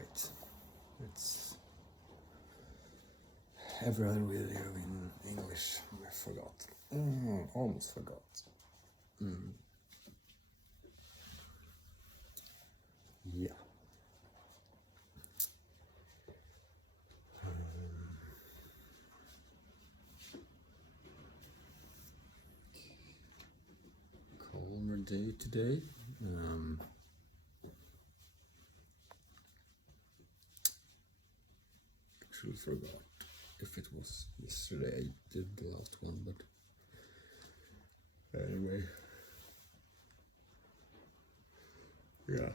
wait. It's every other video in English. I forgot. Almost forgot. Yeah. Calmer day today. Actually forgot if it was yesterday I did the last one, but anyway. Yeah.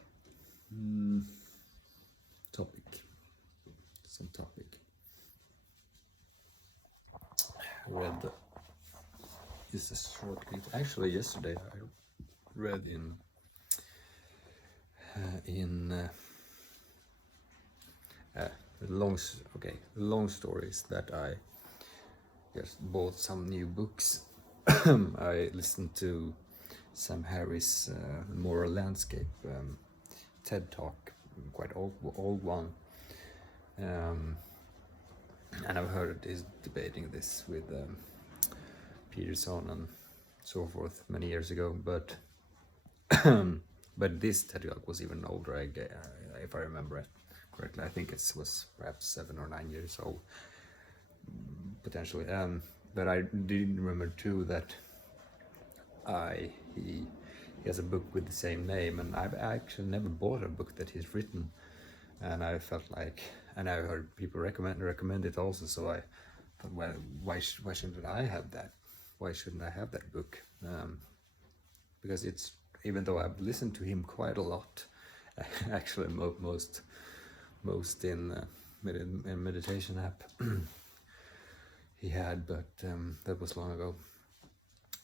Some topic. I read just a short clip. Actually, yesterday I read in long stories that I just bought some new books. I listened to Sam Harris' Moral Landscape TED Talk, quite old one. And I've heard he's debating this with Peterson and so forth many years ago, but but this TED Talk was even older, if I remember it correctly. I think it was perhaps 7 or 9 years old, potentially. But I did remember too that he has a book with the same name, and I've actually never bought a book that he's written, and I felt like, and I heard people recommend it also, so I thought, well, why shouldn't I have that? Why shouldn't I have that book? Because it's, even though I've listened to him quite a lot, actually most in meditation app he had, but that was long ago.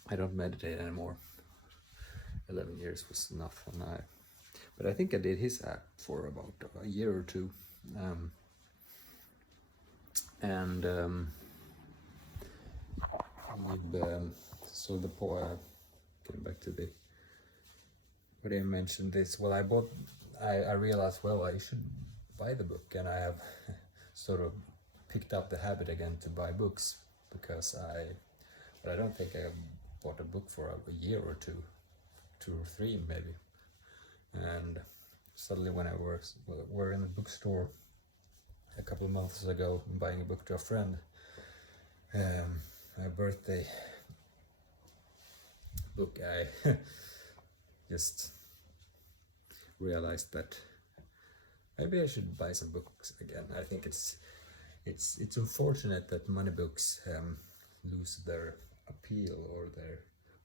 I don't meditate anymore. 11 years was enough, but I think I did his app for about a year or two, so the poem. Getting back to the what I mentioned this. Well, I realized, well, I should buy the book, and I have sort of picked up the habit again to buy books, because but I don't think I bought a book for a year or two or three maybe. And suddenly when I were in a bookstore a couple of months ago buying a book to a friend, my birthday book, I just realized that maybe I should buy some books again. I think it's unfortunate that money books lose their appeal, or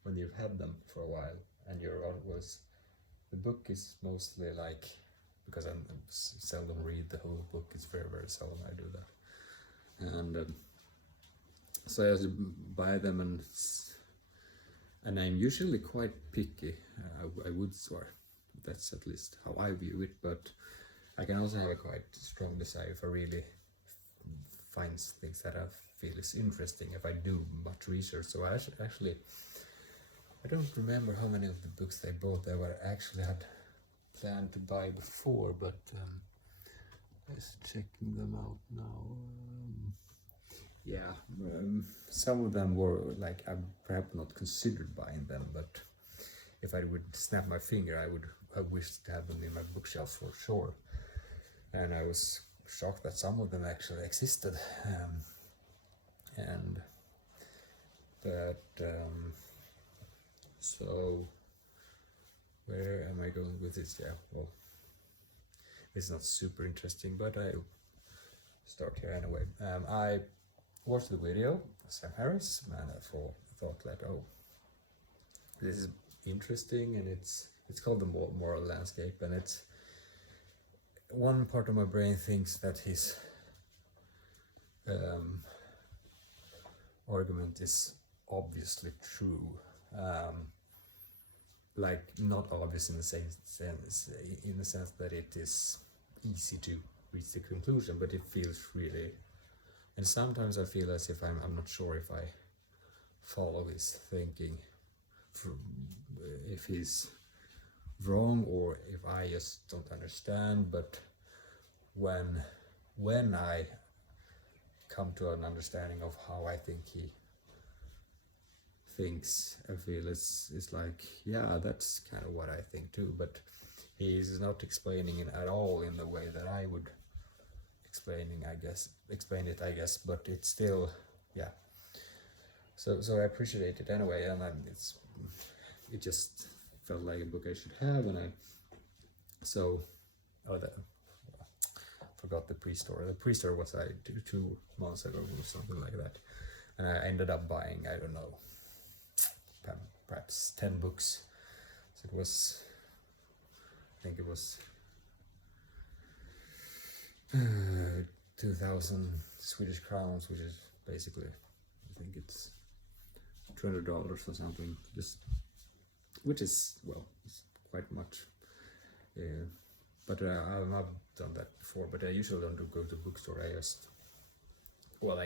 when you've had them for a while, and the book is mostly like, because I seldom read the whole book, it's very, very seldom I do that, and so I just buy them, and I'm usually quite picky. I would swear that's at least how I view it, but I can also have a quite strong desire if I really find things that I feel is interesting, if I do much research. So I don't remember how many of the books I bought that I actually had planned to buy before, but just checking them out now. Some of them were like, I perhaps not considered buying them, but if I would snap my finger, I wished to have them in my bookshelf for sure. And I was shocked that some of them actually existed. So where am I going with this? Yeah, well, it's not super interesting, but I start here anyway. I watched the video, Sam Harris, and I thought like, oh, this is interesting, and it's called the Moral Landscape, and it's one part of my brain thinks that his argument is obviously true, like not obvious in the same sense, in the sense that it is easy to reach the conclusion, but it feels really, and sometimes I feel as if I'm not sure if I follow his thinking, if he's wrong or if I just don't understand. But when I come to an understanding of how I think he thinks, I feel it's like, yeah, that's kind of what I think too, but he's not explaining it at all in the way that I would explain it, I guess, but it's still, yeah. So I appreciate it anyway, and it just felt like a book I should have, and forgot the pre-store. The pre-store was 2 months ago or something like that, and I ended up buying, I don't know, perhaps 10 books. So it was, I think it was 2,000 Swedish crowns, which is basically, I think it's $200 or something, just, which is, well, it's quite much. But I've not done that before, but I usually don't go to bookstore. I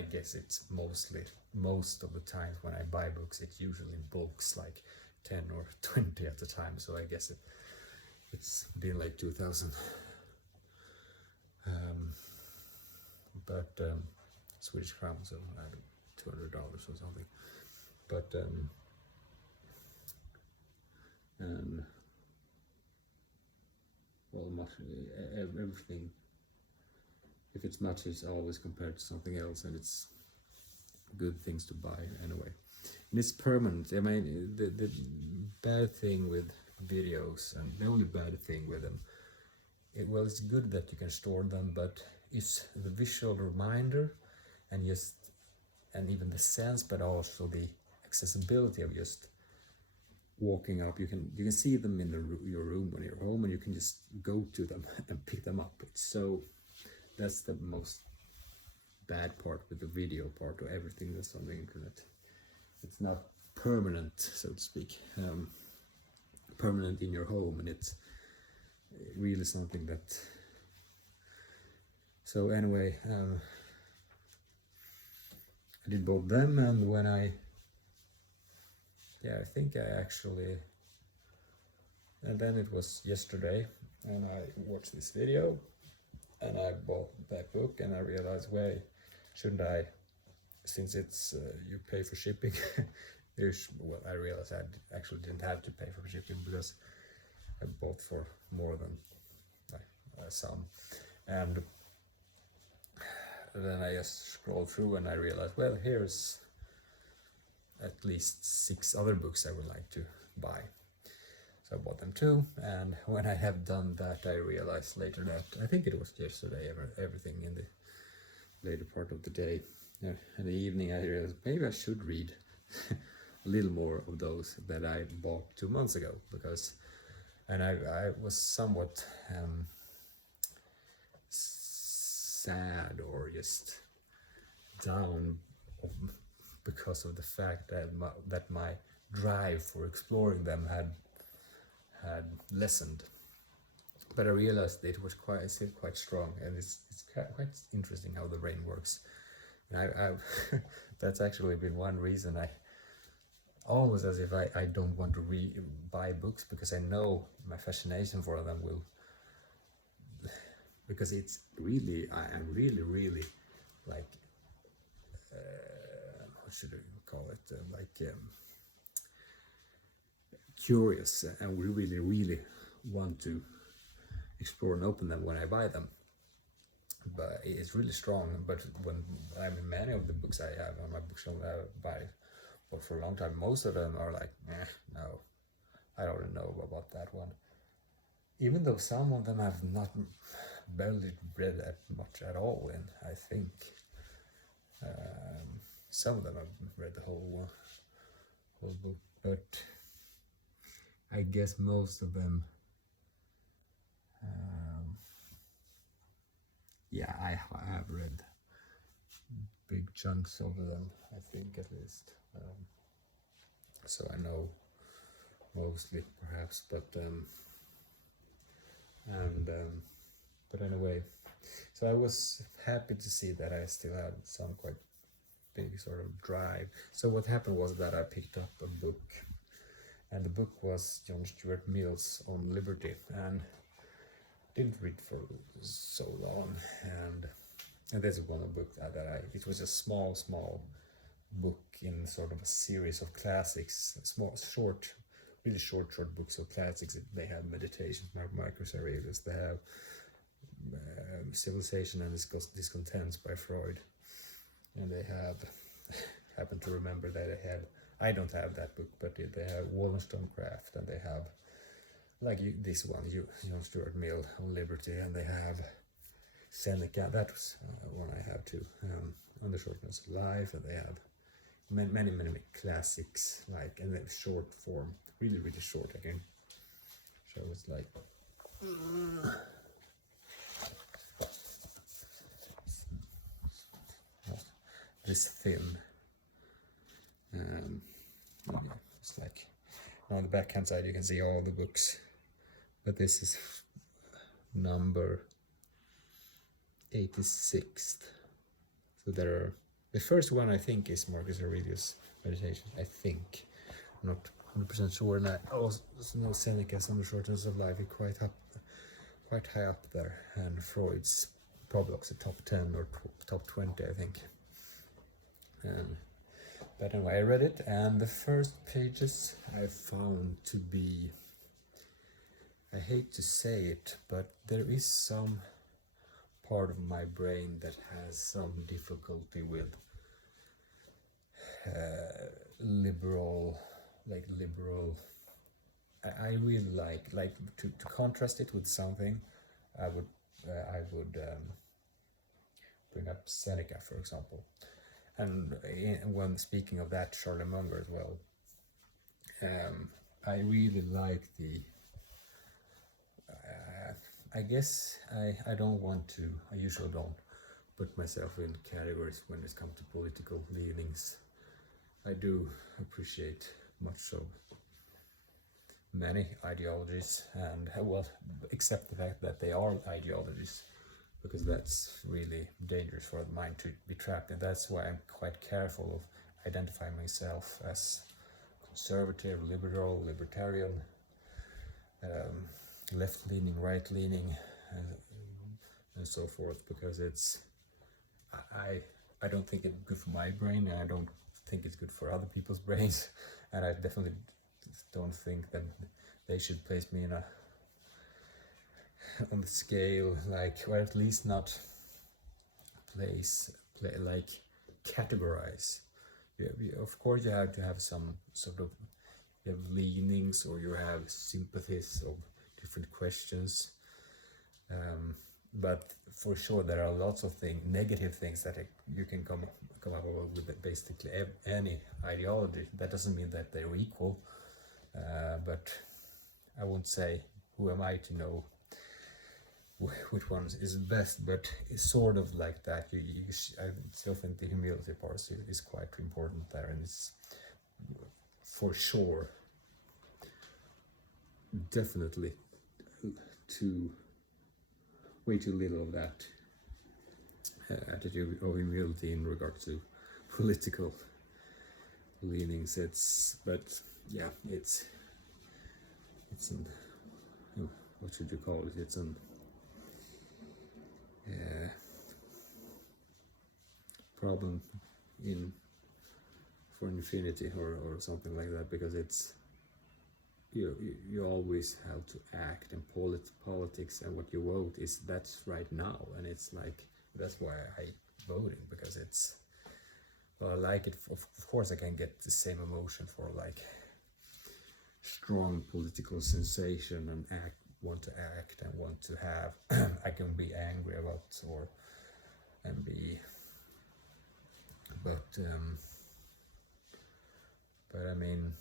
guess it's most of the times when I buy books, it's usually in bulks, like 10 or 20 at a time. So I guess it's been like 2,000. But Swedish crowns, so $200 or something. But and well, much everything. If it's much, it's always compared to something else, and it's good things to buy anyway. And it's permanent. I mean, the bad thing with videos, and the only bad thing with them, it's good that you can store them, but it's the visual reminder, and even the sense, but also the accessibility of just walking up. You can see them in your room when you're home, and you can just go to them and pick them up. That's the most bad part with the video part, or everything that's on the internet. It's not permanent, so to speak, permanent in your home, and it's really something that. So anyway, I did both them, and when I think I actually, and then it was yesterday, and I watched this video, and I bought that book, and I realized, wait, shouldn't I, since it's you pay for shipping, I realized I actually didn't have to pay for shipping because I bought for more than some, and then I just scrolled through and I realized, well, here's at least 6 other books I would like to buy. So I bought them too, and when I have done that, I realized later that, I think it was yesterday, everything in the later part of the day, in the evening, I realized maybe I should read a little more of those that I bought 2 months ago, and I was somewhat sad or just down because of the fact that my drive for exploring them had lessened. But I realized it was still quite strong, and it's quite interesting how the brain works. And I that's actually been one reason I almost, as if I don't want to buy books, because I know my fascination for them will, because it's really, I am really like, what should I call it, curious, and really want to explore and open them when I buy them. But it's really strong. But many of the books I have on my bookshelf I buy for a long time, most of them are like, no, I don't know about that one. Even though some of them I've not barely read that much at all, and I think some of them I've read the whole book, but I guess most of them, I have read big chunks of them, I think, at least. So I know mostly, perhaps, but anyway, so I was happy to see that I still had some quite big sort of drive. So what happened was that I picked up a book, and the book was John Stuart Mill's On Liberty, and didn't read for so long, and there's one book that it was a small book in sort of a series of classics, small, short, really short books of classics. They have Meditations by Marcus Aurelius, they have Civilization and Discontents by Freud, and they have happen to remember that I don't have that book, but they have Wollstonecraft, and they have this one, John Stuart Mill on Liberty, and they have Seneca. That was one I have too, On the Shortness of Life, and they have many classics, and then short form, really short. I can show it's this thin. It's on the back hand side you can see all the books, but this is number 86th. So there are, the first one I think is Marcus Aurelius Meditation, I think. I'm not 100% sure, and I also know Seneca's On the Shortness of Life is quite high up there, and Freud's probably the top 10 or top 20, I think. But anyway, I read it, and the first pages I found to be, I hate to say it, but there is some part of my brain that has some difficulty with liberal. I really like to contrast it with something. I would bring up Seneca, for example. And when speaking of that, Charlie Munger as well, I really like the, I guess I don't want to, I usually don't put myself in categories when it comes to political leanings. I do appreciate much of many ideologies, and well, except the fact that they are ideologies, because that's really dangerous for the mind to be trapped, and that's why I'm quite careful of identifying myself as conservative, liberal, libertarian, left-leaning, right-leaning, and so forth, because it's I don't think it's good for my brain, and I don't think it's good for other people's brains, and I definitely don't think that they should place me in a on the scale, or at least not categorize. Of course you have to have some sort of, you have leanings or you have sympathies of different questions, but for sure there are lots of negative things that you can come up with basically any ideology. That doesn't mean that they're equal, but I won't say who am I to know which one is best, but it's sort of like that. I still think the humility part is quite important there, and it's for sure definitely way too little of that attitude of humility in regard to political leanings. But yeah, it's an, what should you call it? It's an problem for infinity or something like that, because it's you always have to act, and politics and what you vote that's right now, and it's that's why I voting, because it's, well, I like it. Of course I can get the same emotion for strong political sensation and want to act and want to have I can be angry about but I mean,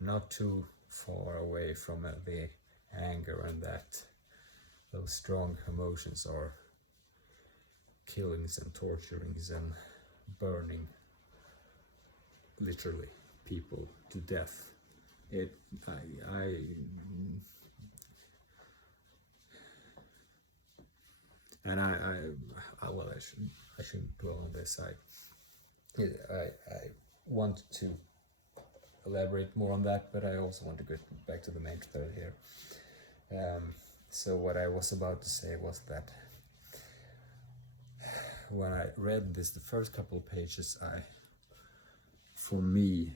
not too far away from the anger, and that those strong emotions are killings and torturings and burning literally people to death. I shouldn't dwell on this. I want to elaborate more on that, but I also want to get back to the main thread here. So what I was about to say was that when I read this, the first couple of pages, for me,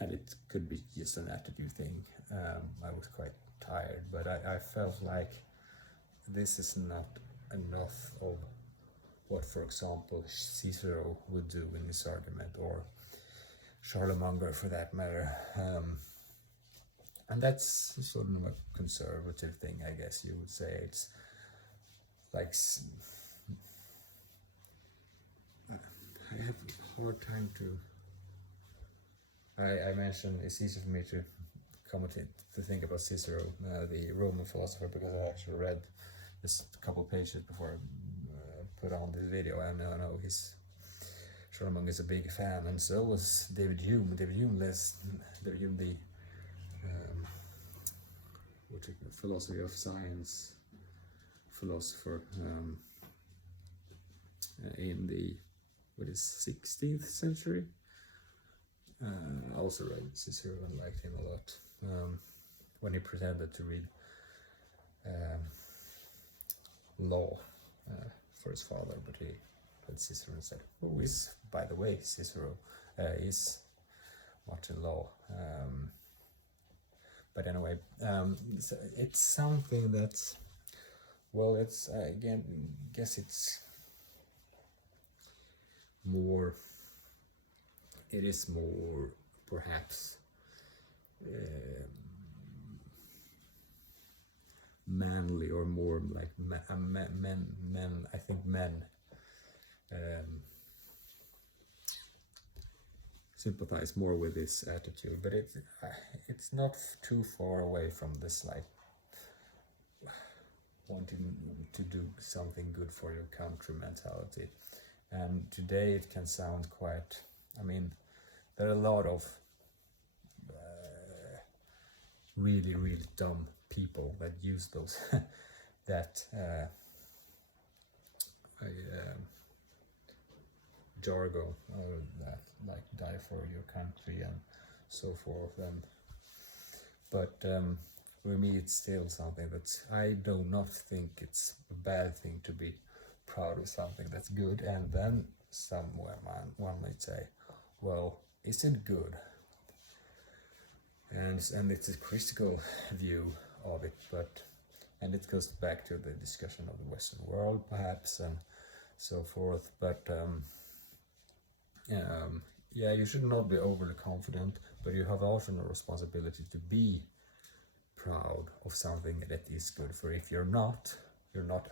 and it could be just an attitude thing, I was quite tired, but I felt like this is not enough of what, for example, Cicero would do in this argument, or Charlemagne for that matter. And that's sort of a conservative thing, I guess you would say. It's like, I have a hard time to, I mentioned it's easy for me to to think about Cicero, the Roman philosopher, because I actually read just a couple pages before I put on this video. I know Charlemagne is a big fan, and so was David Hume. David Hume, the philosophy of science philosopher in the 16th century. I also read Cicero and liked him a lot. When he pretended to read law for his father, but he read Cicero and said, "Who is, by the way, Cicero is much in law." But anyway, it's something that's, well, it's again, guess it's more. It is more, perhaps, manly, or more like men. I think men sympathize more with this attitude, but it's not too far away from this, like, wanting to do something good for your country mentality. And today it can sound quite, I mean, there are a lot of really, really dumb people that use those that jargon, that like die for your country and so forth. And but for me, it's still something that I do not think it's a bad thing to be proud of something that's good. And then somewhere one might say, well, is it good? And it's a critical view of it, and it goes back to the discussion of the Western world, perhaps, and so forth. But yeah, you should not be overly confident, but you have also a responsibility to be proud of something that is good. For if you're not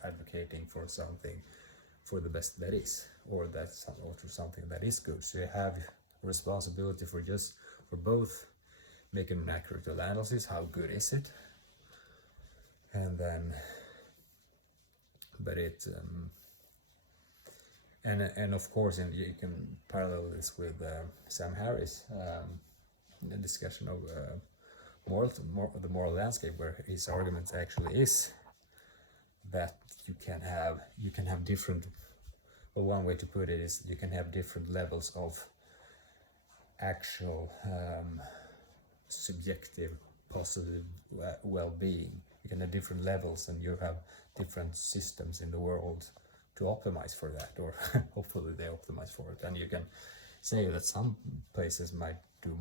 advocating for something for the best that is, or for something that is good. So you have responsibility for both making an accurate analysis, how good is it, and then, but it, and of course, and you can parallel this with Sam Harris, the discussion of the moral landscape, where his argument actually is that you can have different, well, one way to put it is you can have different levels of actual subjective positive well-being. You can have different levels, and you have different systems in the world to optimize for that, or hopefully they optimize for it. And you can say that some places might do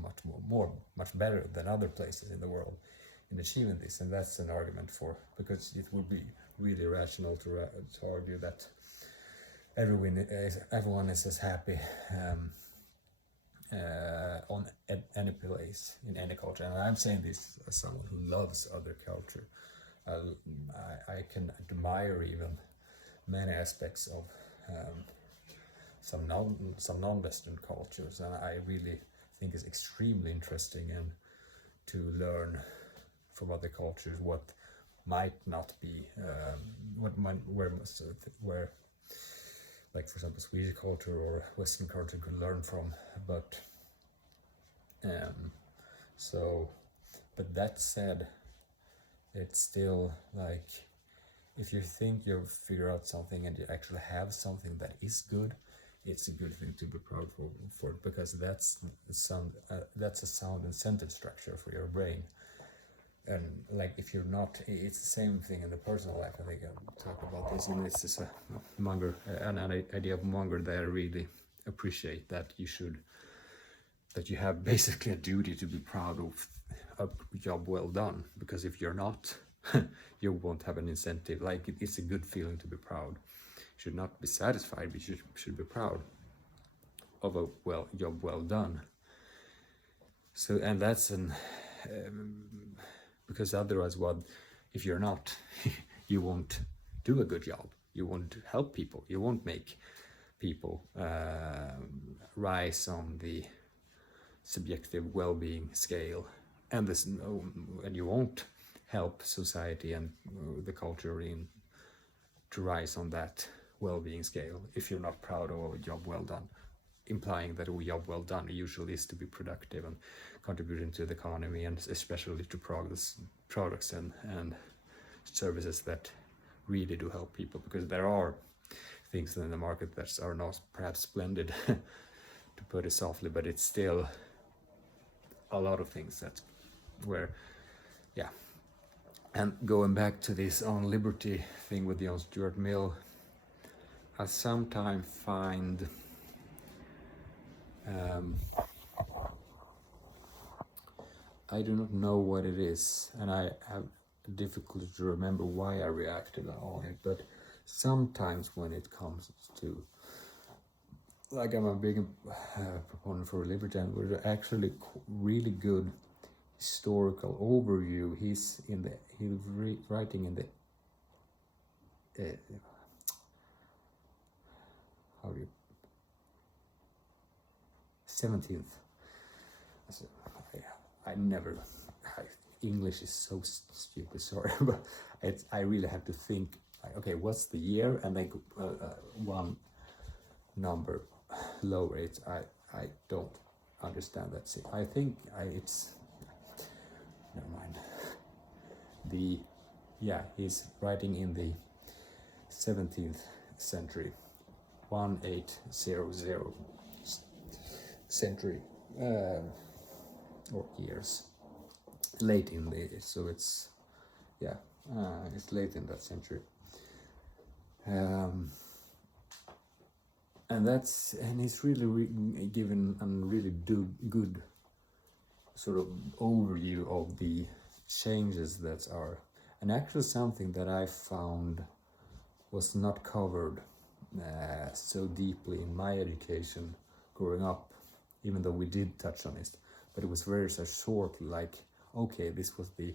much better than other places in the world in achieving this, and that's an argument for, because it would be really rational to argue that everyone is as happy on any place, in any culture. And I'm saying this as someone who loves other culture. I can admire even many aspects of some non-Western cultures, and I really think it's extremely interesting and to learn from other cultures what might not be where like, for example, Swedish culture or Western culture could learn from. But but that said, it's still like, if you think you've figured out something and you actually have something that is good, it's a good thing to be proud for it, because that's a sound incentive structure for your brain. and like if you're not, it's the same thing in the personal life. I think I'll talk about this. You know, it's just a Munger, an idea of Munger that I really appreciate, that you have basically a duty to be proud of a job well done, because if you're not, you won't have an incentive. Like it's a good feeling to be proud. You should not be satisfied, but you should be proud of a job well done. So, and that's because otherwise, if you're not, you won't do a good job. You won't help people. You won't make people rise on the subjective well-being scale, and you won't help society and the culture to rise on that well-being scale if you're not proud of a job well done, implying that a job well done usually is to be productive and contributing to the economy, and especially to products and services that really do help people, because there are things in the market that are not perhaps splendid to put it softly, but it's still a lot of things that where, yeah. And going back to this own liberty thing with John Stuart Mill, I sometimes find I do not know what it is, and I have difficulty to remember why I reacted on it, but sometimes when it comes to, like, I'm a big proponent for liberty, and with actually really good historical overview. He's writing in the how do you 17th. English is so stupid, sorry, but I really have to think, okay, what's the year, and then one number lower it. I don't understand that. I think it's, never mind. He's writing in the 17th century, 1800 century, or years, late in the, so it's late in that century, and he's really given a really good sort of overview of the changes that are, and actually something that I found was not covered so deeply in my education growing up, even though we did touch on it, but it was very so short, like, okay, this was the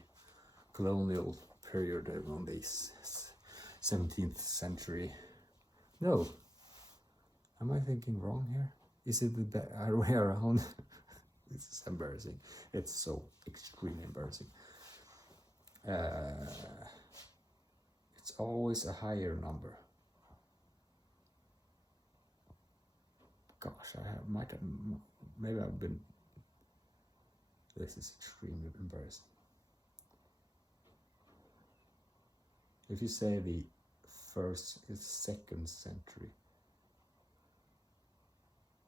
colonial period on the 17th century. No, am I thinking wrong here? Is it the other way around? This is embarrassing. It's so extremely embarrassing. It's always a higher number. Gosh, maybe I've been, this is extremely embarrassing. If you say the second century,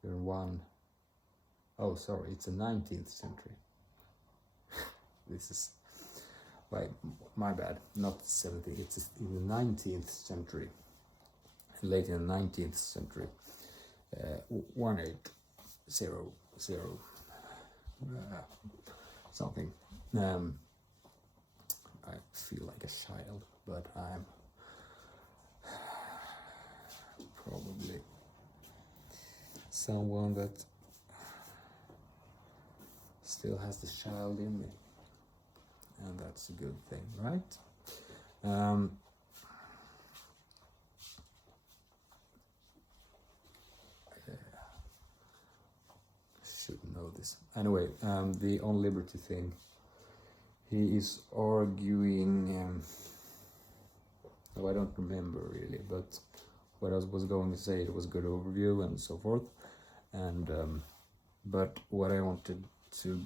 you're it's the 19th century. This is my bad, not 17th, it's in the 19th century, late in the 19th century, 1800 something. I feel like a child, but I'm probably someone that still has the child in me, and that's a good thing, right? Should know this anyway. The on liberty thing, he is arguing, I don't remember really, but what I was going to say, it was good overview and so forth, and but what I wanted to,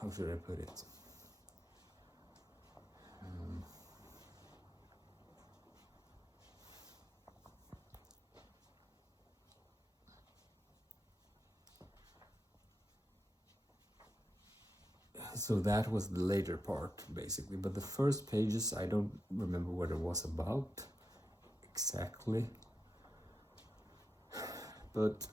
how should I put it? so that was the later part basically, but the first pages I don't remember what it was about exactly, but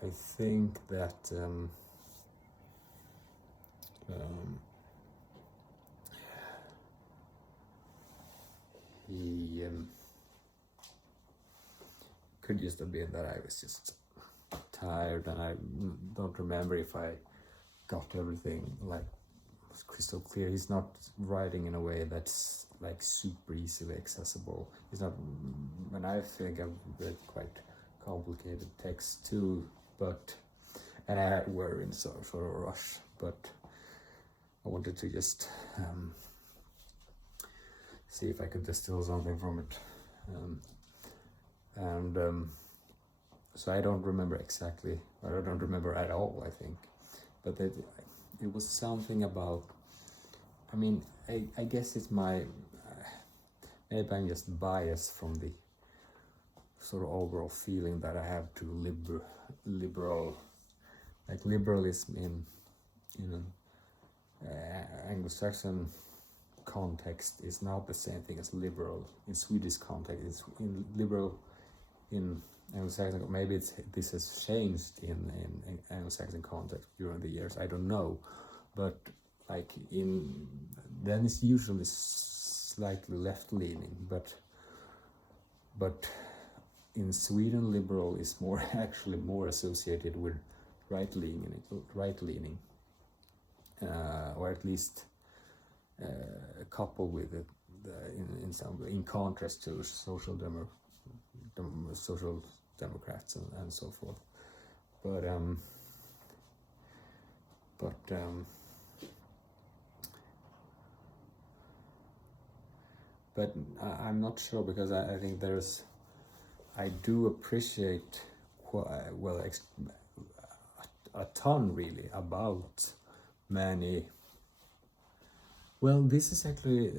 I think that he could just have been that I was just tired, and I don't remember if I got everything like crystal clear. He's not writing in a way that's like super easily accessible. He's not, and I think I've read quite complicated text too, but and I were in sort of a rush, but I wanted to just see if I could distill something from it, so I don't remember exactly, or I don't remember at all, I think, but it was something about, I mean, I guess it's my, maybe I'm just biased from the sort of overall feeling that I have to liberal, like liberalism in an Anglo-Saxon context is not the same thing as liberal in Swedish context. It's in liberal in Anglo-Saxon. Maybe this has changed in Anglo-Saxon context during the years. I don't know, but like then it's usually slightly left-leaning, but in Sweden, liberal is more actually more associated with right-leaning, or at least coupled with it in contrast to social democrats and so forth. But I'm not sure, because I think I do appreciate a ton really about many. Well, this is actually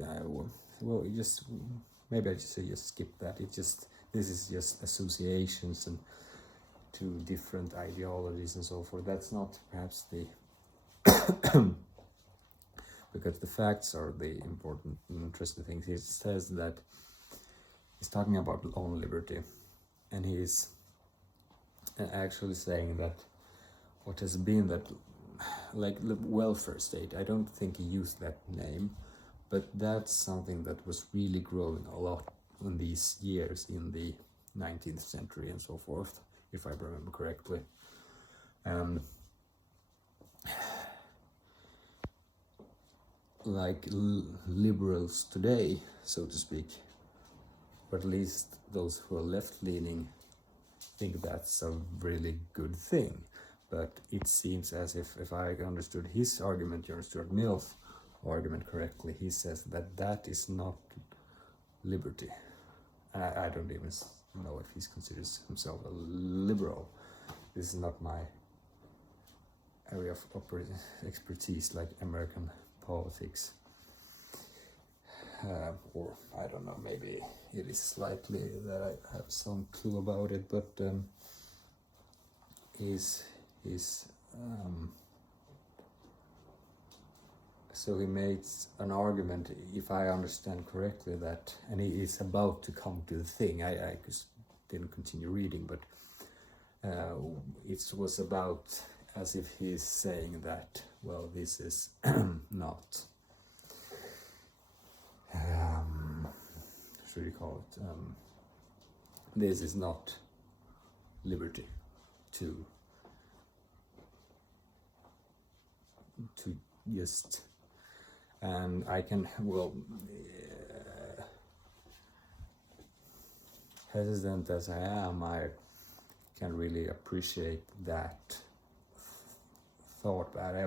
just maybe I just skip that. This is just associations and to different ideologies and so forth. That's not perhaps the because the facts are the important and interesting things. He says that he's talking about own liberty, and he's actually saying that what has been that, like the welfare state, I don't think he used that name, but that's something that was really growing a lot in these years in the 19th century and so forth, if I remember correctly. Like liberals today, so to speak, or at least those who are left-leaning, think that's a really good thing. But it seems as if I understood his argument, John Stuart Mill's argument correctly, he says that is not liberty. And I don't even know if he considers himself a liberal. This is not my area of expertise, like American politics. Or I don't know, maybe it is slightly that I have some clue about it, but so he makes an argument, if I understand correctly, that, and he is about to come to the thing, I just didn't continue reading, but it was about as if he's saying that, well, this is not, should you call it, this is not liberty to just, and I can, well, hesitant as I am, I can really appreciate that thought, but I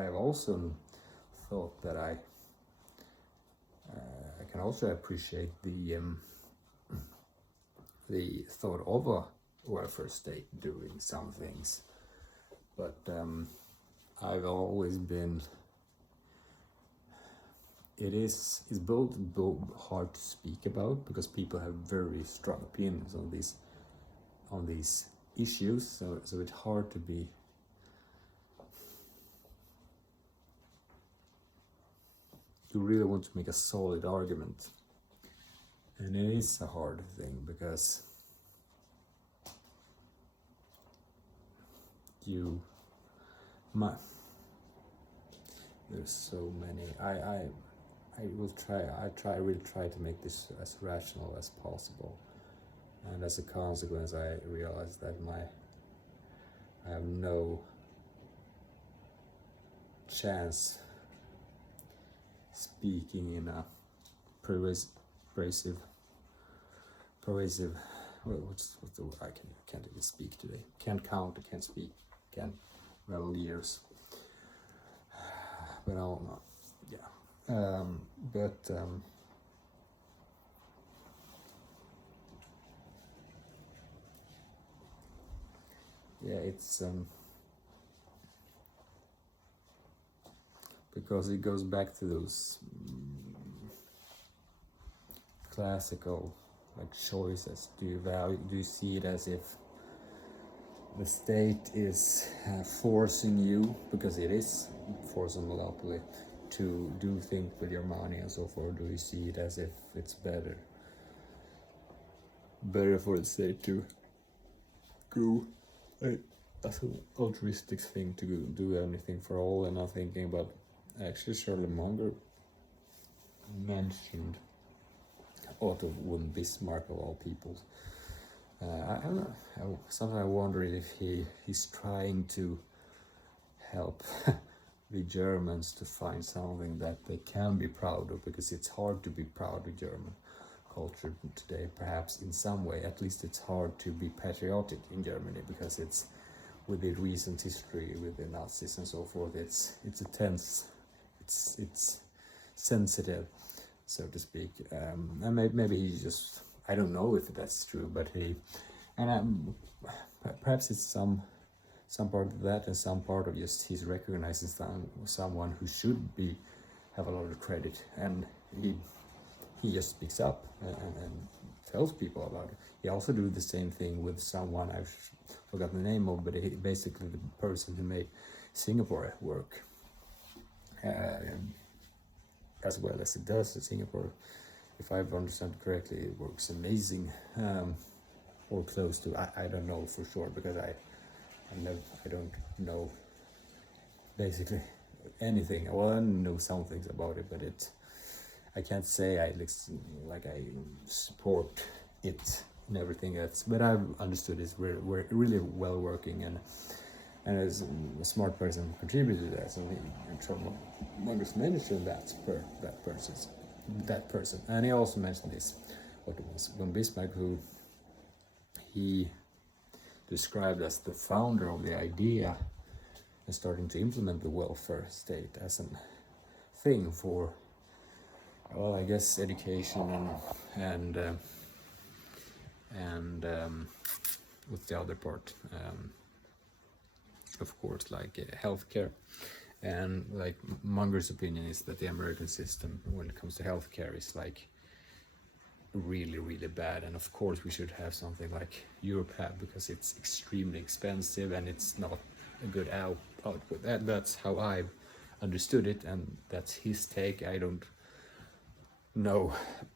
have also thought that I can also appreciate the thought of a welfare state doing some things, but I've always been. It's both hard to speak about because people have very strong opinions on these issues, so it's hard to be. You really want to make a solid argument, and it is a hard thing because there's so many. I really try to make this as rational as possible, and as a consequence I realized that I have no chance speaking in a pervasive what's the word? I can't even speak today. Can't count, I can't speak, can't rattle ears. But I'll not, yeah. Yeah, it's because it goes back to those classical like choices. Do you see it as if the state is forcing you, because it is forcing monopoly, to do things with your money and so forth? Do you see it as if it's better for the state to go, that's an altruistic thing to do anything for all? And I'm thinking about, actually Charlotte Munger mentioned Otto von Bismarck of all people. I don't know. Sometimes I wonder if he's trying to help the Germans to find something that they can be proud of, because it's hard to be proud of German culture today. Perhaps in some way, at least it's hard to be patriotic in Germany, because it's, with the recent history with the Nazis and so forth, it's a tense, it's sensitive, so to speak. And maybe he just, I don't know if that's true, but perhaps it's some part of that, and some part of just he's recognizing someone who should have a lot of credit, and he just speaks up and tells people about it. He also do the same thing with someone I've forgotten the name of, but basically the person who made Singapore work as well as it does in Singapore. If I've understood correctly, it works amazing, or close to. I don't know for sure, because I don't know basically anything. Well, I know some things about it, but I can't say I support it and everything else. But I've understood it's really well working, and as a smart person contributed to that. So Munger's mentioned that person, and he also mentioned this Otto von Bismarck, who he described as the founder of the idea and starting to implement the welfare state as a thing for, well, I guess education and what's the other part? Of course, like healthcare. And like Munger's opinion is that the American system, when it comes to healthcare, is like really, really bad. And of course, we should have something like Europe have, because it's extremely expensive and it's not a good output. That's how I've understood it, and that's his take. I don't know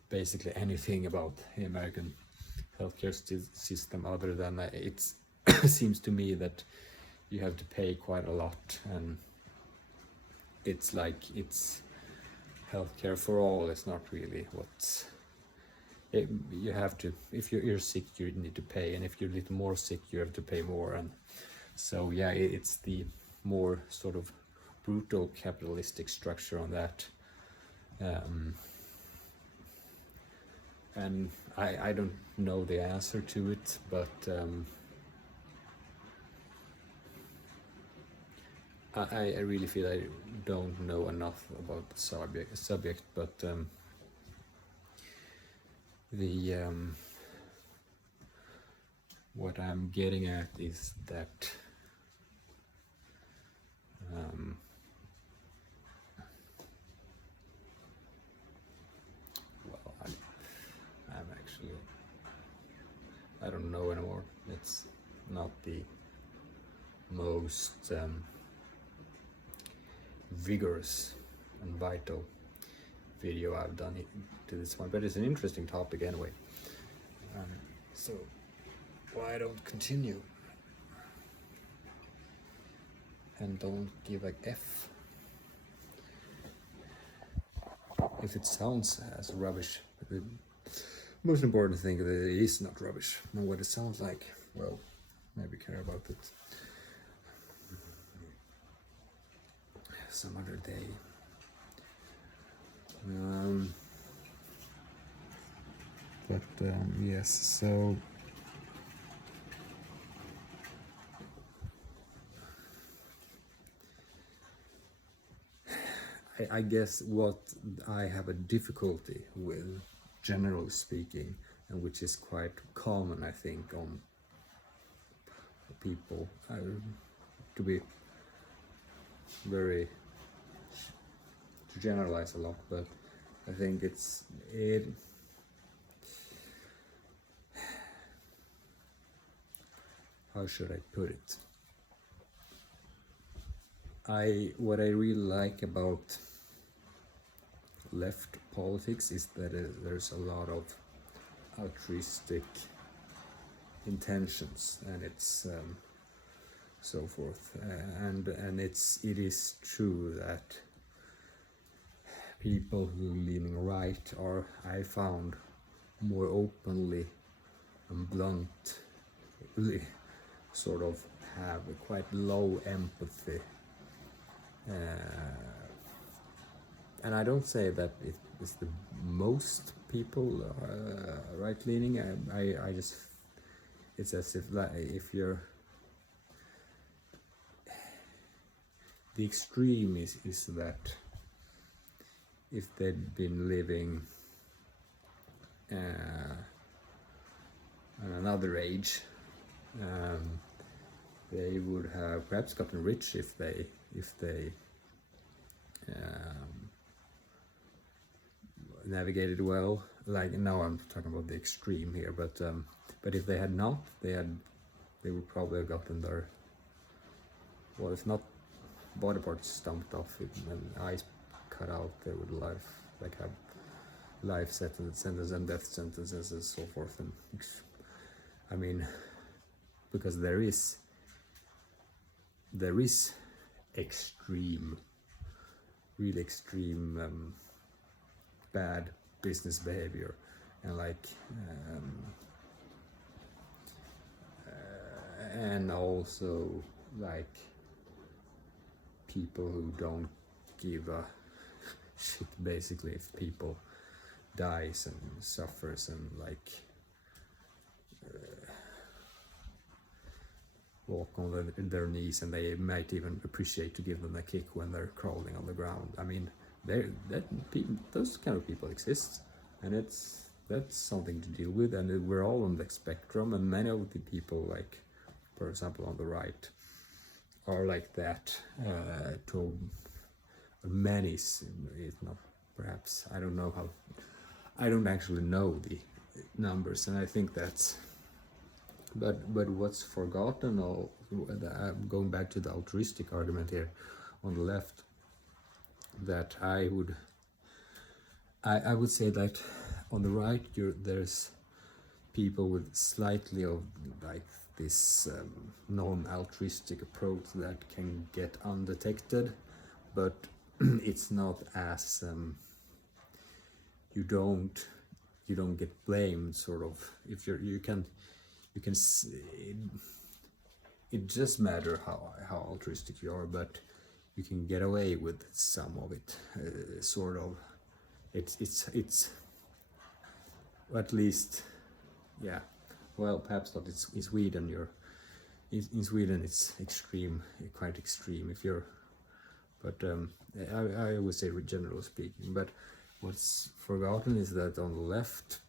basically anything about the American healthcare system other than it seems to me that you have to pay quite a lot, and it's healthcare for all. It's not really what you have to. If you're sick, you need to pay, and if you're a little more sick, you have to pay more. And so yeah, it's the more sort of brutal capitalistic structure on that. And I don't know the answer to it, but I really feel I don't know enough about the subject, but what I'm getting at is that well, I'm actually, I don't know anymore. It's not the most vigorous and vital video I've done to this one, but it's an interesting topic anyway. So why don't continue and don't give a F if it sounds as rubbish. The most important thing is that it is not rubbish. And what it sounds like, well, maybe care about it some other day. Yes, so I guess what I have a difficulty with, generally speaking, and which is quite common, I think, on people, to be very, to generalize a lot, but I think how should I put it? What I really like about left politics is that there's a lot of altruistic intentions, and it's so forth, and it is true that people who are leaning right are, I found, more openly and bluntly sort of have a quite low empathy. And I don't say that it is the most people right-leaning. I just, it's as if, like, if you're, the extreme is that if they'd been living at another age, they would have perhaps gotten rich if they navigated well. Like, now I'm talking about the extreme here, but if they had not, they would probably have gotten their, well, if not body parts stumped off and eyes cut out, they would have life sentences and death sentences and so forth. And I mean, because there is extreme, really extreme bad business behavior, and and also like people who don't give a shit basically if people dies and suffers, and walk on their knees, and they might even appreciate to give them a kick when they're crawling on the ground. I mean, those kind of people exist, and that's something to deal with, and we're all on the spectrum, and many of the people, like, for example, on the right, are like that. To many, it's not, perhaps, I don't know how, I don't actually know the numbers, and I think that's, but what's forgotten, or going back to the altruistic argument here on the left, that I would say that on the right there's people with slightly of like this non-altruistic approach that can get undetected, but it's not as you don't get blamed, sort of, if you can it just matter how altruistic you are, but you can get away with some of it, sort of. It's at least, yeah, well, perhaps not in Sweden. In Sweden it's extreme, quite extreme if you're, but I would say generally speaking. But what's forgotten is that on the left,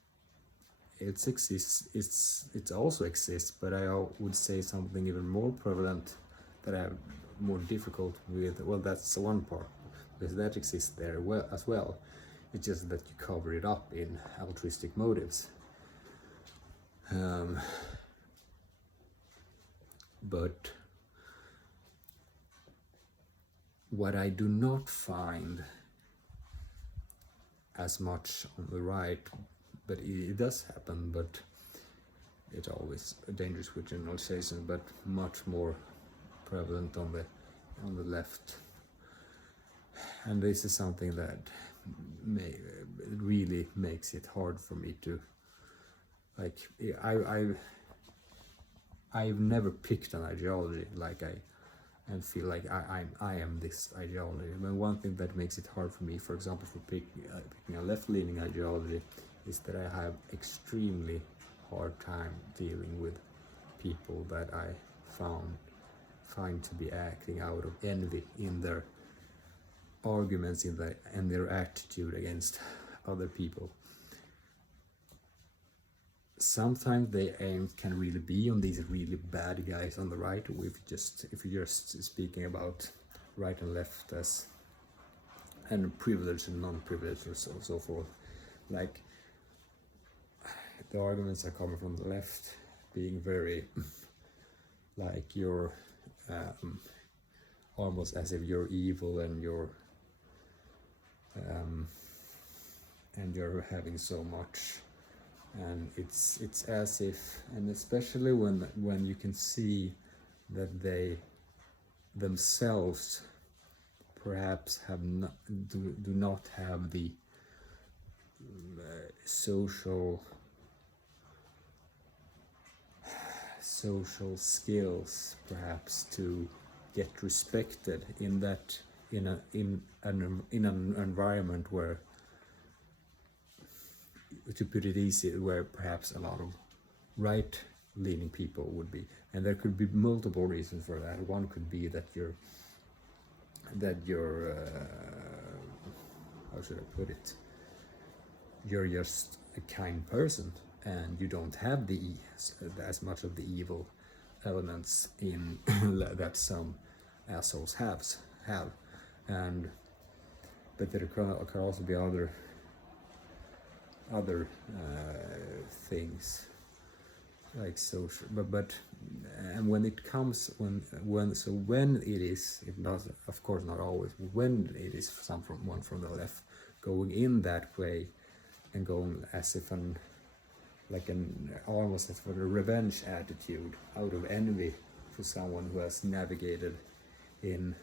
it exists. It also exists, but I would say something even more prevalent that I have more difficult with. Well, that's one part, because that exists there well as well. It's just that you cover it up in altruistic motives. But what I do not find as much on the right, but it does happen, but it's always dangerous with generalizations, but much more prevalent on the left. And this is something that really makes it hard for me to, like, I've never picked an ideology like and feel like I am this ideology. But one thing that makes it hard for me, for example, for picking a left-leaning ideology, is that I have extremely hard time dealing with people that I find to be acting out of envy in their arguments, and their attitude against other people. Sometimes they can really be on these really bad guys on the right, if you're just speaking about right and left and privileged and non-privileged, or so forth. Like, the arguments are coming from the left, being very like you're almost as if you're evil and you're having so much. And it's as if, and especially when you can see that they themselves perhaps do not have the social skills perhaps to get respected in an environment where, to put it easy, where perhaps a lot of right-leaning people would be. And there could be multiple reasons for that. One could be that you're how should I put it, you're just a kind person and you don't have as much of the evil elements in that some assholes have. But there can also be other things like social, but and when it comes when it is, it does, of course not always, when it is someone from the left going in that way and going as if almost as for a revenge attitude out of envy for someone who has navigated in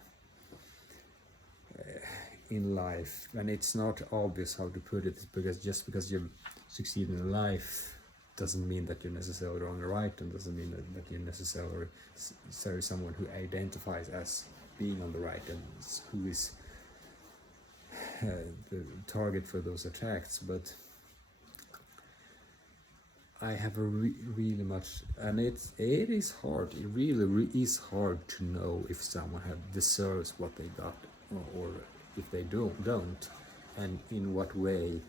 life. And it's not obvious how to put it, because just because you've succeeded in life doesn't mean that you're necessarily on the right, and doesn't mean that you're necessarily someone who identifies as being on the right and who is the target for those attacks. But I have a really much, and it is hard. It really is hard to know if someone deserves what they got, or if they don't, and in what way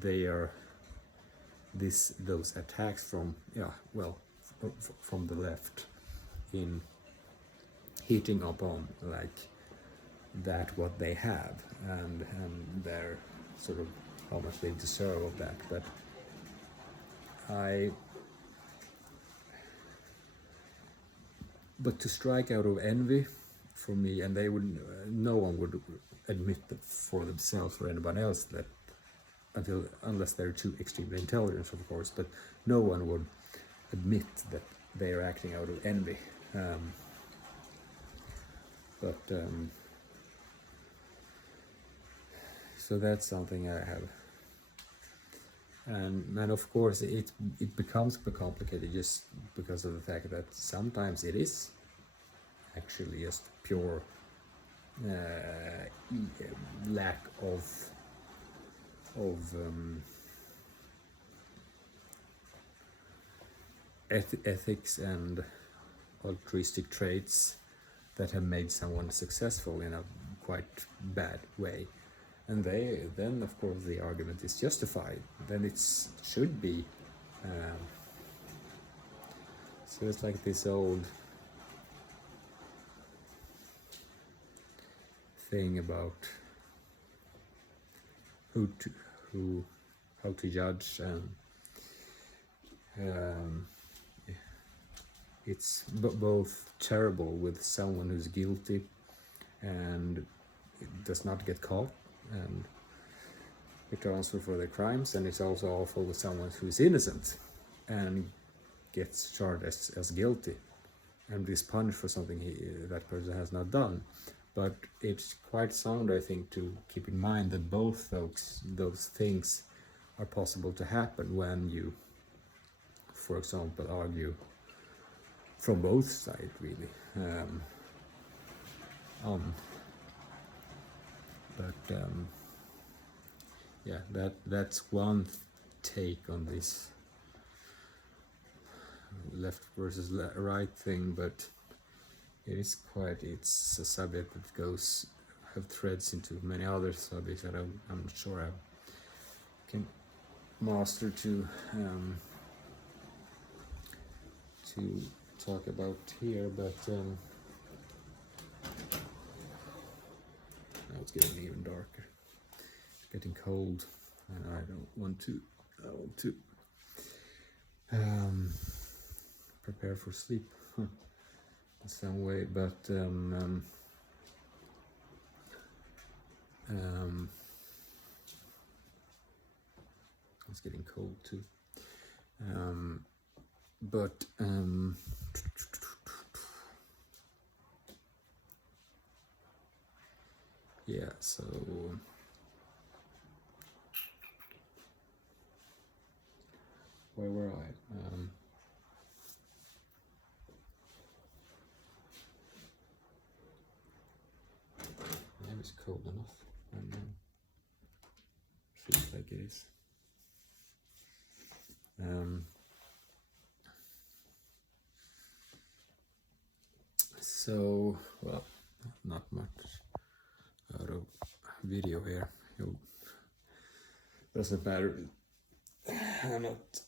they are those attacks from from the left in hitting upon like that what they have, and their sort of how much they deserve of that. But to strike out of envy, for me, and no one would admit that for themselves or anyone else, that unless they're too extremely intelligent, of course, but no one would admit that they are acting out of envy. So that's something I have. And of course it becomes complicated just because of the fact that sometimes it is actually just pure lack of ethics and altruistic traits that have made someone successful in a quite bad way. and then of course the argument is justified. Then it should be. So it's like this old thing about how to judge, and it's both terrible with someone who's guilty and does not get caught and returns for their crimes, and it's also awful with someone who's innocent and gets charged as guilty and is punished for something that person has not done. But it's quite sound, I think, to keep in mind that both those things are possible to happen when you, for example, argue from both sides, really. Yeah, that's one take on this left versus right thing, but it's a subject that have threads into many other subjects that I'm not sure I can master to talk about here, but now it's getting even darker. It's getting cold, and I want to prepare for sleep in some way, but it's getting cold too. Yeah, so where were I? Maybe it's cold enough. I don't know. Feels like it is. So, well, not much out of video here. Doesn't matter. I'm not.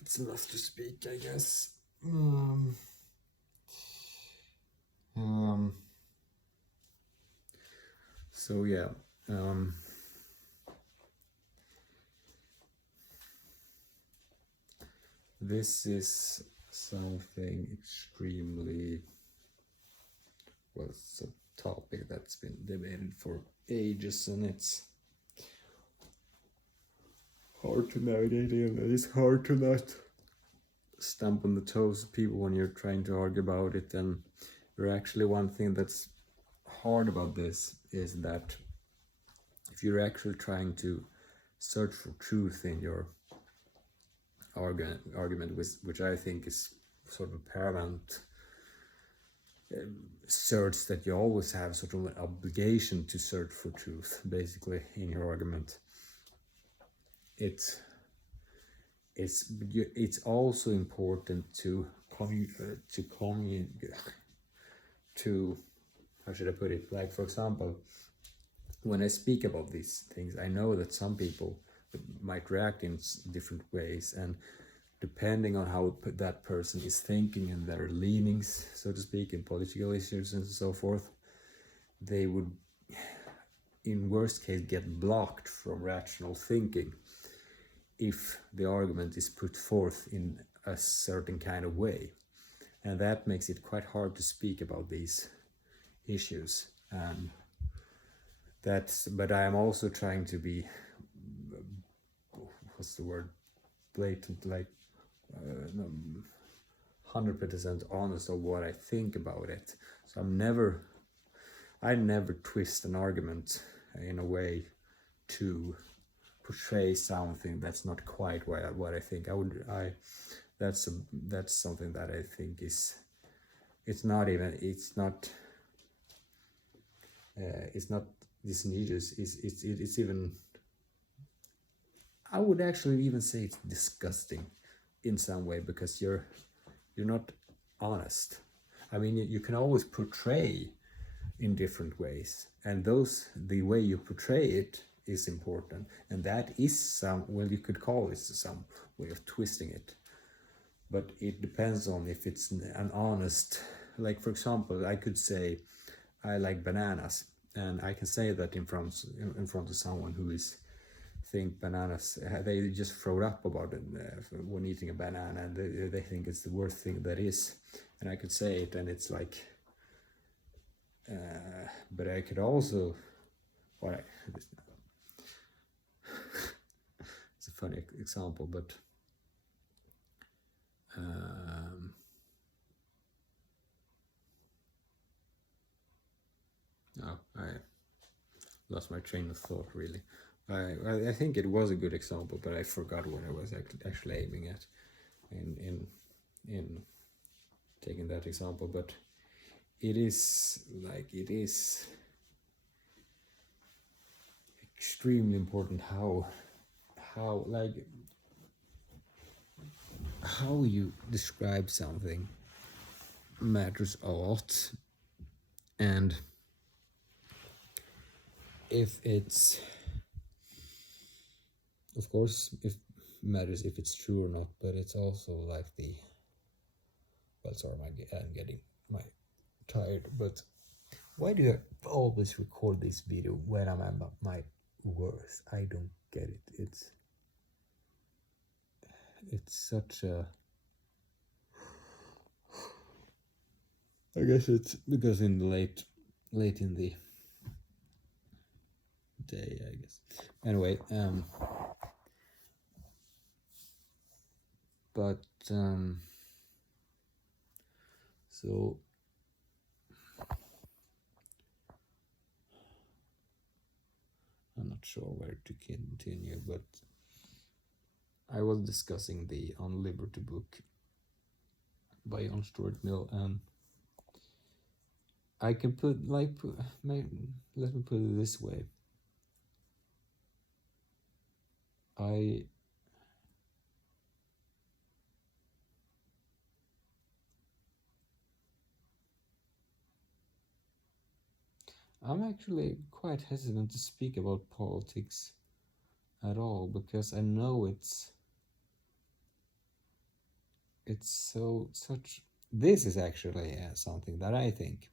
It's enough to speak, I guess. So yeah. This is something extremely, well, it's a topic that's been debated for ages, and it's hard to navigate in. It's hard to not stamp on the toes of people when you're trying to argue about it. And actually, one thing that's hard about this is that if you're actually trying to search for truth in your argument, which I think is sort of a paramount search, that you always have sort of an obligation to search for truth, basically, in your argument. It's also important to how should I put it? Like, for example, when I speak about these things, I know that some people might react in different ways, and depending on how that person is thinking and their leanings, so to speak, in political issues and so forth, they would, in worst case, get blocked from rational thinking if the argument is put forth in a certain kind of way. And that makes it quite hard to speak about these issues. But I am also trying to be, what's the word, blatant, like 100% honest of what I think about it. So I never twist an argument in a way to portray something that's not quite what I think. That's something that I think it's not disingenuous. It's even, I would actually even say it's disgusting in some way, because you're not honest. I mean, you can always portray in different ways, and the way you portray it is important, and that is some, well, you could call it some way of twisting it, but it depends on if it's an honest, like for example, I could say I like bananas, and I can say that in front of someone who is think bananas, they just throw up about it when eating a banana, and they think it's the worst thing that is, and I could say it, and it's like, but I could also, well, it's a funny example, but no, I lost my train of thought really. I think it was a good example, but I forgot what I was actually aiming at in taking that example. But it is extremely important how you describe something matters a lot, and if it's, of course, if matters if it's true or not, but it's also like the, well, sorry, I'm getting tired, but why do I always record this video when I'm at my worst? I don't get it. It's such a, I guess it's because in the late in the day, I guess. Anyway, but so I'm not sure where to continue, but I was discussing the On Liberty book by John Stuart Mill, and I can let me put it this way. I'm actually quite hesitant to speak about politics at all, because I know it's such. This is actually something that I think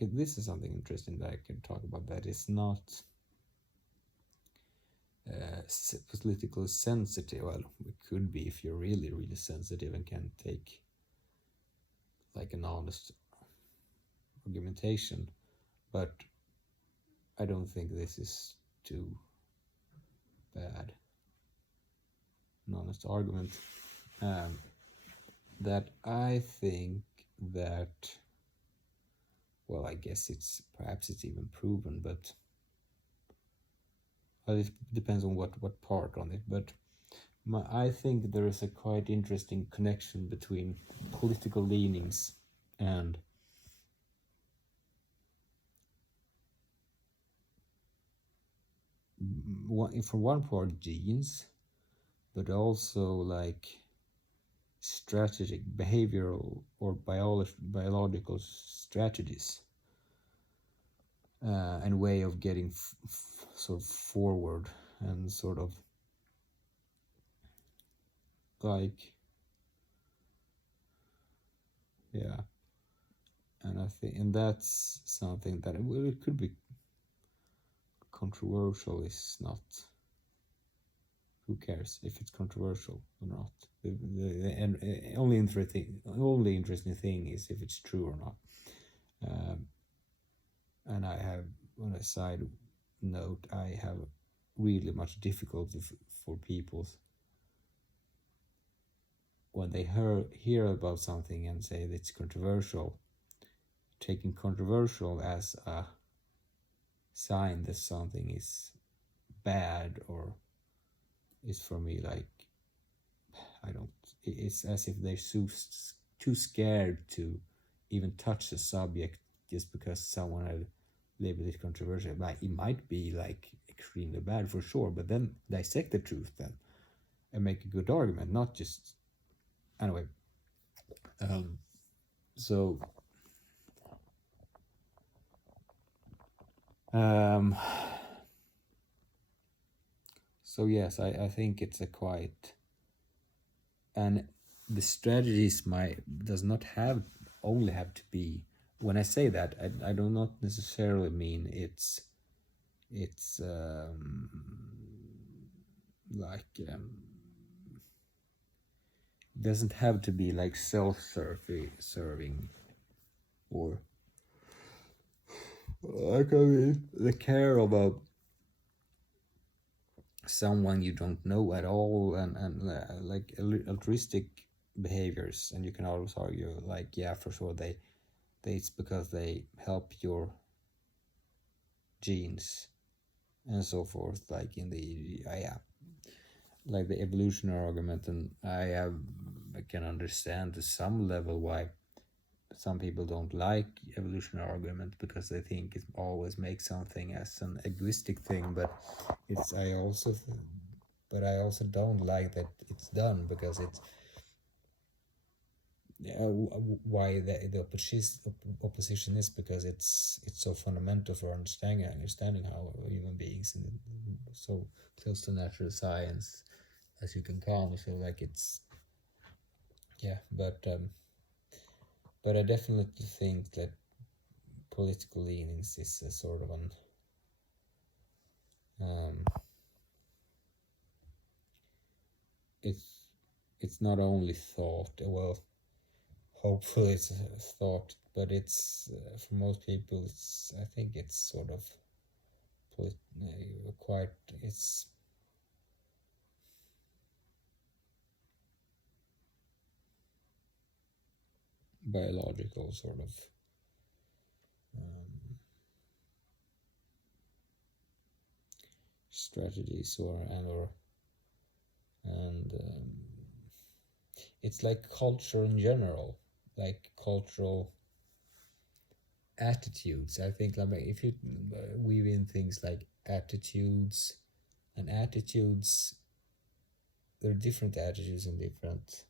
this is something interesting that I can talk about, that is not politically sensitive. Well, it could be if you're really sensitive and can take like an honest argumentation, but I don't think this is too bad an honest argument. That I think that, well, I guess perhaps it's even proven, but it depends on what part on it. But I think there is a quite interesting connection between political leanings and from one part genes, but also like strategic, behavioral, or biological strategies, and way of getting sort of forward, and sort of like, yeah. And I think, and that's something that it could be controversial. Is not, who cares if it's controversial or not? The only interesting thing is if it's true or not. And I have, on a side note, I have really much difficulty for people when they hear about something and say that it's controversial, taking controversial as a sign that something is bad, or is, for me, like, it's as if they're too scared to even touch the subject just because someone had labeled it controversial. Like, it might be like extremely bad for sure, but then dissect the truth then and make a good argument, not just, anyway. So Um, so yes, I think it's a quite, and the strategies does not only have to be. When I say that, I do not necessarily mean it's like doesn't have to be like serving or like, I mean, the care about someone you don't know at all, and like altruistic behaviors. And you can always argue like, yeah, for sure it's because they help your genes and so forth, like in the yeah, like the evolutionary argument. And I can understand to some level why some people don't like evolutionary argument, because they think it always makes something as an egoistic thing. But I also don't like that it's done, because it's why the opposition is because it's so fundamental for understanding how human beings, and so close to natural science as you can come. I feel like it's, yeah, but I definitely think that political leanings is a sort of an it's not only thought. Well, hopefully it's a thought, but it's for most people, I think it's sort of quite, it's biological sort of strategies, and it's like culture in general, like cultural attitudes. I think, like, if you weave in things like attitudes, and attitudes, there are different attitudes in different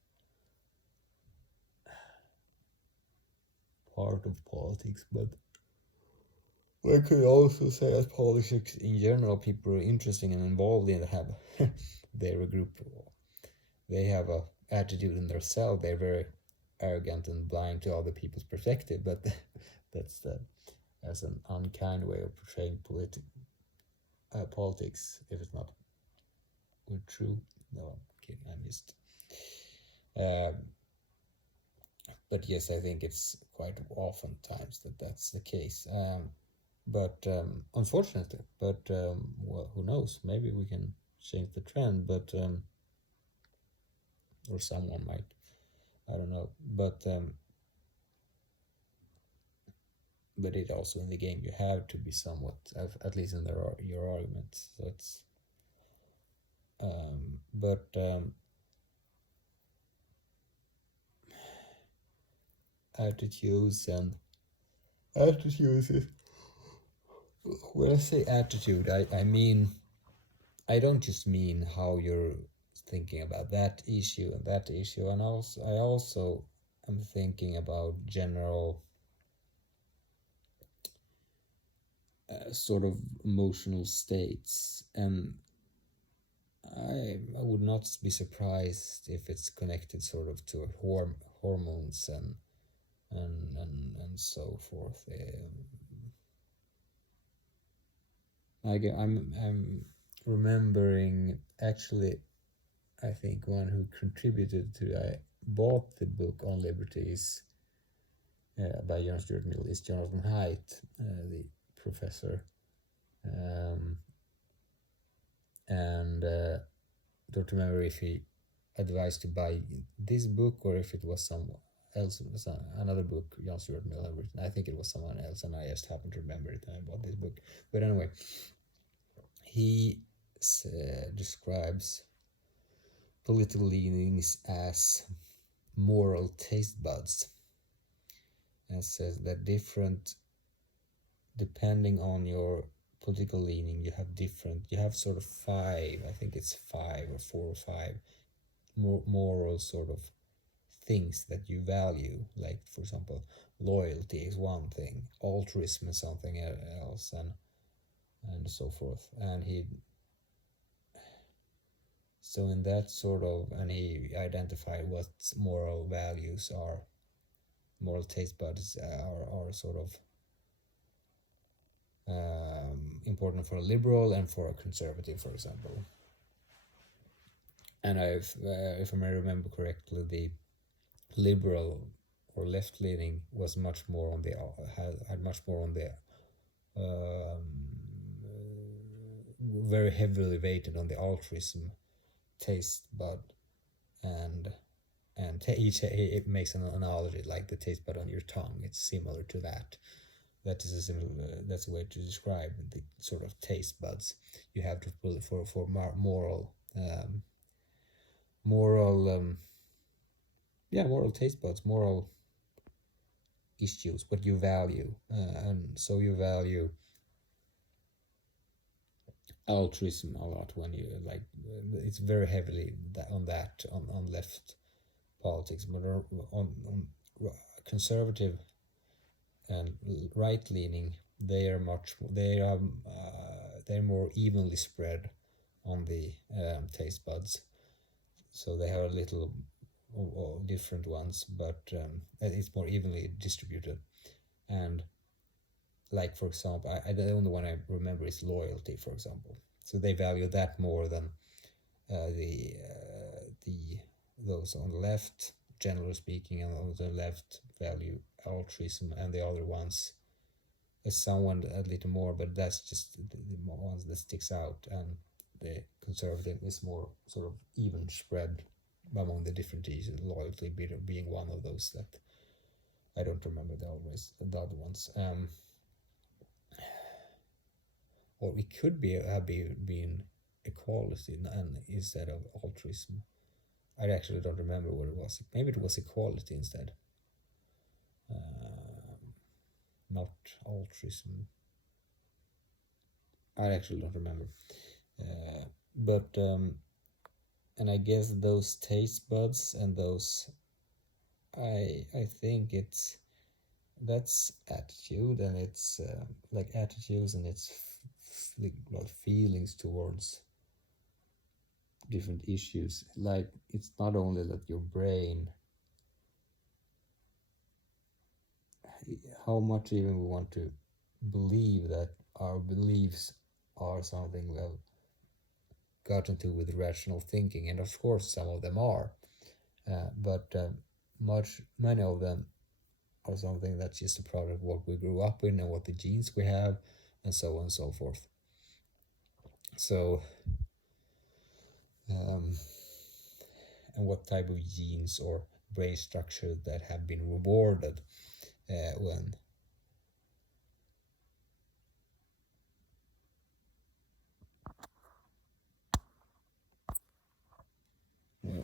part of politics, but I could also say that politics in general, people are interesting and involved in have they're a group, they have a attitude in themselves, they're very arrogant and blind to other people's perspective, but that's as an unkind way of portraying politics, if it's not true. No, I'm kidding, I'm just but yes, I think it's quite often times that's the case. But unfortunately, but well, who knows? Maybe we can change the trend, but or someone might. I don't know, but it also, in the game, you have to be somewhat, at least in your arguments. That's but attitudes is, when I say attitude, I mean, I don't just mean how you're thinking about that issue and that issue, and I also am thinking about general sort of emotional states. And I would not be surprised if it's connected sort of to hormones and so forth. I'm remembering, actually, I think one who contributed to, I bought the book on liberties by John Stuart Mill is Jonathan Haidt, the professor, and don't remember if he advised to buy this book or if it was someone else. It was another book John Stuart Mill had written. I think it was someone else, and I just happened to remember it and I bought this book. But anyway, he describes political leanings as moral taste buds, and says that different, depending on your political leaning, you have sort of five, I think it's 4 or 5 moral sort of things that you value. Like, for example, loyalty is one thing, altruism is something else, and and so forth. And so in that sort of, and he identified what moral values are, moral taste buds are sort of important for a liberal and for a conservative, for example. And if I may remember correctly, the liberal or left-leaning was much more on the had much more on the very heavily weighted on the altruism taste bud, and it makes an analogy like the taste bud on your tongue. It's similar to that. That is a similar. That's a way to describe the sort of taste buds you have to pull for moral moral taste buds, moral issues, what you value, and so you value altruism a lot when you like. It's very heavily on left politics, but on conservative and right leaning, they're more evenly spread on the taste buds. So they have a little different ones, but it's more evenly distributed. And like, for example, the only one I remember is loyalty, for example. So they value that more than those on the left, generally speaking, and on the left value altruism, and the other ones is someone a little more, but that's just the ones that sticks out. And the conservative is more sort of even spread among the different issues, loyalty being one of those that I don't remember the other ones. Or it could have been equality and instead of altruism. I actually don't remember what it was. Maybe it was equality instead. Not altruism. I actually don't remember. And I guess those taste buds and those, I think that's attitude, and it's like attitudes, and it's like feelings towards different issues. Like, it's not only that your brain, how much even we want to believe that our beliefs are something we have gotten to with rational thinking, and of course some of them are, but many of them are something that's just a product of what we grew up in and what the genes we have, and so on and so forth. So and what type of genes or brain structure that have been rewarded when I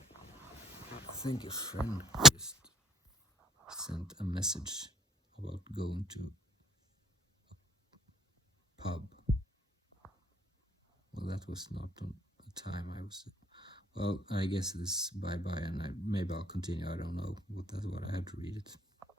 think a friend just sent a message about going to a pub. Well, that was not on the time I was. Well, I guess this bye-bye, and maybe I'll continue. I don't know. But that's what I had to read it.